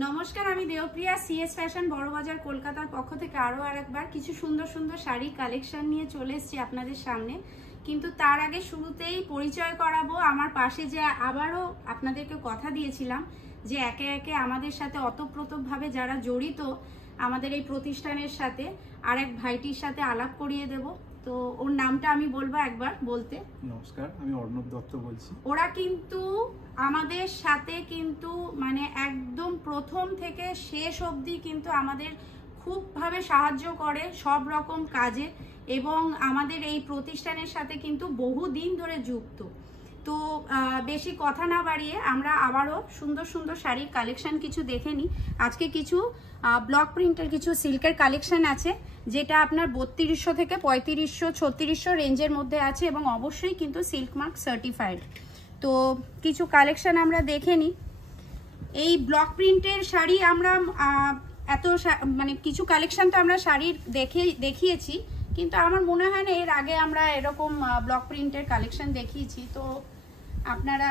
নমস্কার, আমি Debapriya CS fashion Burrabazar কলকাতার পক্ষ থেকে আরো আরেকবার কিছু সুন্দর সুন্দর শাড়ি কালেকশন নিয়ে চলে এসেছি আপনাদের সামনে। কিন্তু তার আগে শুরুতেই পরিচয় করাবো আমার পাশে যে আবারও আপনাদেরকে কথা দিয়েছিলাম যে একে একে আমাদের সাথে অতপ্রতভাবে যারা জড়িত আমাদের এই প্রতিষ্ঠানের সাথে আরেক ভাইটির সাথে আলাপ করিয়ে দেব। তো ওর নামটা আমি বলবো একবার বলতে। নমস্কার, আমি অর্ণব দত্ত বলছি। ওরা কিন্তু আমাদের সাথে কিন্তু মানে একদম প্রথম থেকে শেষ অবধি কিন্তু আমাদের খুবভাবে সাহায্য করে সব রকম কাজে, এবং আমাদের এই প্রতিষ্ঠানের সাথে কিন্তু বহুদিন ধরে যুক্ত। তো বেশি কথা না বাড়িয়ে আমরা আবারও সুন্দর সুন্দর শাড়ির কালেকশন কিছু দেখে নিই। আজকে কিছু ব্লক প্রিন্টের কিছু সিল্কের কালেকশন আছে, যেটা আপনার 3200 থেকে 3500 3600 রেঞ্জের মধ্যে আছে এবং অবশ্যই কিন্তু সিল্ক মার্ক সার্টিফাইড। তো কিছু কালেকশন আমরা দেখে নিই। এই ব্লক প্রিন্টের শাড়ি আমরা মানে কিছু কালেকশন তো আমরা শাড়ির দেখিয়েছি, কিন্তু আমার মনে হয় না এর আগে আমরা এরকম ব্লক প্রিন্টের কালেকশন দেখিয়েছি। তো আপনারা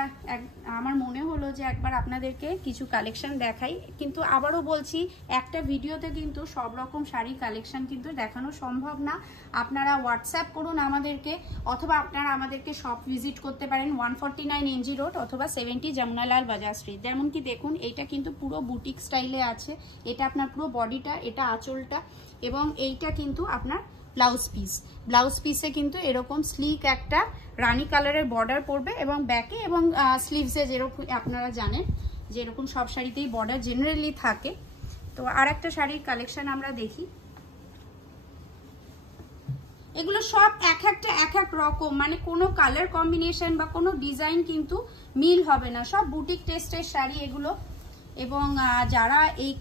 আমার মনে হলো যে একবার আপনাদেরকে কিছু কালেকশন দেখাই। কিন্তু আবারও বলছি, একটা ভিডিওতে কিন্তু সব রকম শাড়ি কালেকশন কিন্তু দেখানো সম্ভব না। আপনারা হোয়াটসঅ্যাপ করুন আমাদেরকে, অথবা আপনারা আমাদেরকে শপ ভিজিট করতে পারেন 149 NG রোড অথবা 70 যমুনালাল বাজার স্ট্রিট। যেমন কি দেখুন, এইটা কিন্তু পুরো বুটিক স্টাইলে আছে। এটা আপনার পুরো বডিটা, এটা আঁচলটা, এবং এইটা কিন্তু আপনার ব্লাউজ পিসে কিন্তু এরকম স্লিক একটা রানী কালারের বর্ডার পড়বে এবং ব্যাকে এবং স্লিভসে যেরকম আপনারা জানেন যে এরকম সব শাড়িতেই বর্ডার জেনারেলি থাকে। তো আর একটা শাড়ির কালেকশন আমরা দেখি। এগুলো সব এক এক রকম, মানে কোনো কালার কম্বিনেশন বা কোনো ডিজাইন কিন্তু মিল হবে না, সব বুটিক টেস্টের শাড়ি এগুলো। এবং যারা এই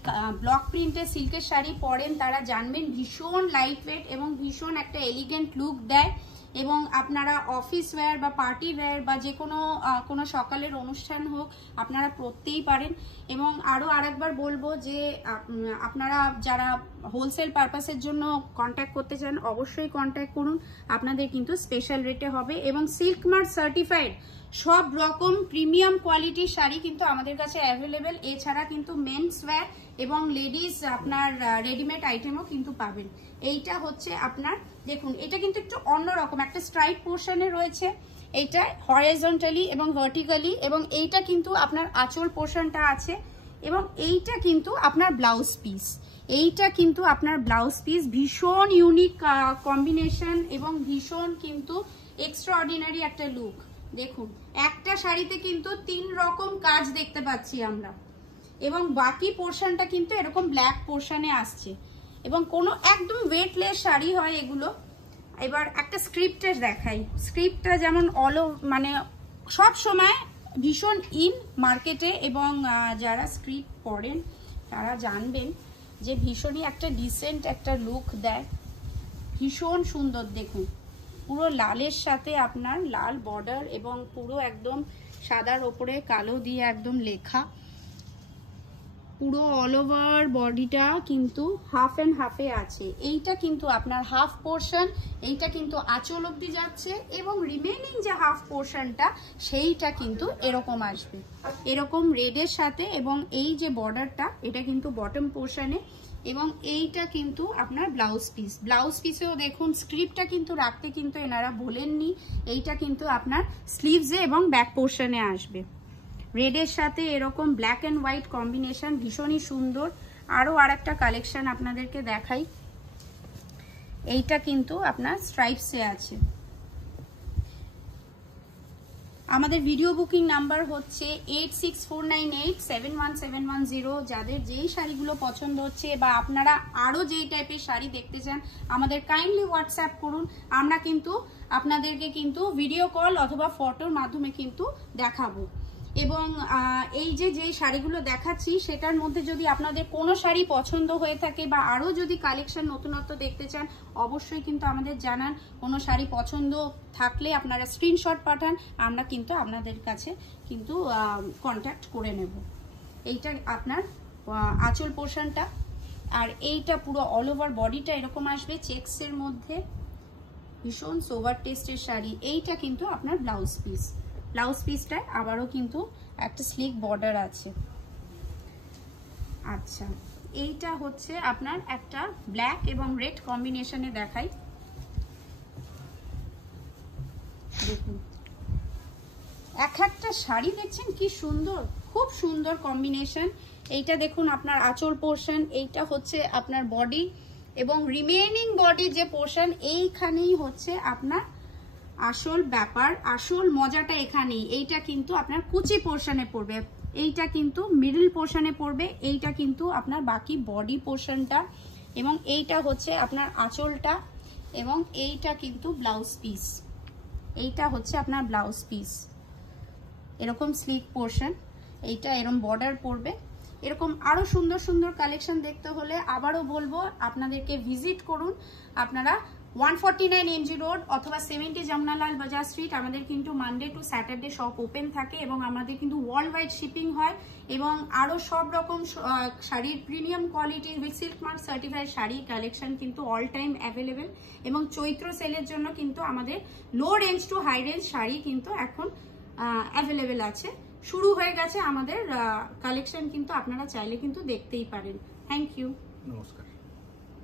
ব্লক প্রিন্টের সিল্কের শাড়ি পরেন তারা জানবেন ভীষণ লাইট ওয়েট এবং ভীষণ একটা এলিগেন্ট লুক দেয়, এবং আপনারা অফিস ওয়্যার বা পার্টি ওয়্যার বা যে কোনো সকালের অনুষ্ঠান হোক আপনারা পরতেই পারেন। এবং আরও আরেকবার বলবো যে আপনারা যারা হোলসেল পারপাসের জন্য কন্ট্যাক্ট করতে চান অবশ্যই কন্ট্যাক্ট করুন, আপনাদের কিন্তু স্পেশাল রেটে হবে। এবং সিল্ক মার্ক সার্টিফাইড সব রকম প্রিমিয়াম কোয়ালিটির শাড়ি কিন্তু আমাদের কাছে অ্যাভেলেবেল। এছাড়া কিন্তু মেন্স ওয়্যার এবং লেডিস আপনার রেডিমেড আইটেমও কিন্তু পাবেন। এইটা হচ্ছে আপনার দেখুন, এটা কিন্তু একটু অন্যরকম একটা স্ট্রাইপ পোর্শনে রয়েছে, এইটা হরিজন্টালি এবং ভার্টিক্যালি, এবং এইটা কিন্তু আপনার আঁচল পোর্শনটা আছে, এবং এইটা কিন্তু আপনার ব্লাউজ পিস। ভীষণ ইউনিক কম্বিনেশন এবং ভীষণ কিন্তু এক্সট্রাঅর্ডিনারি একটা লুক। দেখুন, একটা শাড়িতে কিন্তু 3 রকম কাজ দেখতে পাচ্ছি আমরা, এবং বাকি পোর্শনটা কিন্তু এরকম ব্ল্যাক পোর্শনে আসছে, এবং কোনো একদম ওয়েটলেস শাড়ি হয় এগুলো। এবার একটা স্ক্রিপ্টের দেখাই। স্ক্রিপ্টটা যেমন মানে সব সময় ভীষণ ইন মার্কেটে, এবং যারা স্ক্রিপ্ট পরেন তারা জানবেন যে ভীষণই একটা ডিসেন্ট একটা লুক দেয়, ভীষণ সুন্দর। দেখুন, পুরো লালের সাথে আপনার লাল বর্ডার এবং পুরো একদম সাদার ওপরে কালো দিয়ে একদম লেখা, পুরো অল ওভার বডিটা কিন্তু হাফ অ্যান্ড হাফে আছে। এইটা কিন্তু আপনার হাফ পোর্শন, এইটা কিন্তু আঁচল অবধি যাচ্ছে, এবং রিমেনিং যে হাফ পোর্শনটা সেইটা কিন্তু এরকম আসবে, এরকম রেডের সাথে, এবং এই যে বর্ডারটা এটা কিন্তু বটম পোর্শনে, এবং এইটা কিন্তু আপনার ব্লাউজ পিসেও দেখুন স্ক্রিপ্টটা কিন্তু রাখতে কিন্তু এনারা বলেননি। এইটা কিন্তু আপনার স্লিভসে এবং ব্যাক পোর্শনে আসবে। রেডের সাথে এরকম ব্ল্যাক অ্যান্ড হোয়াইট কম্বিনেশন ভীষণই সুন্দর। আরও আরেকটা কালেকশন আপনাদেরকে দেখাই। এইটা কিন্তু আপনার স্ট্রাইপসে আছে। আমাদের ভিডিও বুকিং নাম্বার হচ্ছে 8649871710। যাদের যেই শাড়িগুলো পছন্দ হচ্ছে বা আপনারা আরও যেই টাইপের শাড়ি দেখতে চান আমাদের কাইন্ডলি হোয়াটসঅ্যাপ করুন। আমরা কিন্তু আপনাদেরকে কিন্তু ভিডিও কল অথবা ফটোর মাধ্যমে কিন্তু দেখাবো। এবং এই যেই শাড়িগুলো দেখাচ্ছি সেটার মধ্যে যদি আপনাদের কোনো শাড়ি পছন্দ হয়ে থাকে বা আরও যদি কালেকশন নতুনত্ব দেখতে চান অবশ্যই কিন্তু আমাদের জানান। কোনো শাড়ি পছন্দ থাকলে আপনারা স্ক্রিনশট পাঠান, আমরা কিন্তু আপনাদের কাছে কিন্তু কন্ট্যাক্ট করে নেব। এইটা আপনার আঁচল পোর্শনটা, আর এইটা পুরো অল ওভার বডিটা এরকম আসবে চেক্সের মধ্যে, ভীষণ সোভার টেস্টের শাড়ি। এইটা কিন্তু আপনার ব্লাউজ পিসটায় আবারও কিন্তু একটা স্লিক বর্ডার আছে। আচ্ছা, এইটা হচ্ছে আপনার একটা ব্ল্যাক এবং রেড কম্বিনেশনে দেখাই। দেখুন এক একটা শাড়ি দেখছেন কি সুন্দর, খুব সুন্দর কম্বিনেশন। এইটা দেখুন আপনার আঁচল পোর্শন, এইটা হচ্ছে আপনার বডি এবং রিমেইনিং বডি যে পোর্শন, এইখানেই হচ্ছে আপনার আসল ব্যাপার, আসল মজাটা এখানেই। এইটা কিন্তু আপনার কুচি পোর্শনে পড়বে, এইটা কিন্তু মিডল পোর্শনে পড়বে, এইটা কিন্তু আপনার বাকি বডি পোর্শনটা, এবং এইটা হচ্ছে আপনার আঁচলটা, এবং এইটা কিন্তু ব্লাউজ পিস। এইটা হচ্ছে আপনার ব্লাউজ পিস, এরকম স্লিক পোর্শন, এইটা এরকম বর্ডার পড়বে। এরকম আরো সুন্দর সুন্দর কালেকশন দেখতে হলে আবারও বলবো আপনাদেরকে ভিজিট করুন। আপনারা 149 MG রোড অথবা 70 যমুনালাল বাজার স্ট্রিট। আমাদের কিন্তু Monday to Saturday shop open থাকে এবং আমাদের কিন্তু ওয়ার্ল্ড ওয়াইড শিপিং হয়, এবং আরো সব রকম শাড়ির প্রিমিয়াম কোয়ালিটির with silk mark certified sari collection কিন্তু অল টাইম অ্যাভেলেবেল। এবং চৈত্র সেলের জন্য কিন্তু আমাদের low range to high range sari কিন্তু এখন অ্যাভেলেবেল আছে, শুরু হয়ে গেছে আমাদের কালেকশন, কিন্তু আপনারা চাইলে কিন্তু দেখতেই পারেন। থ্যাংক ইউ, নমস্কার।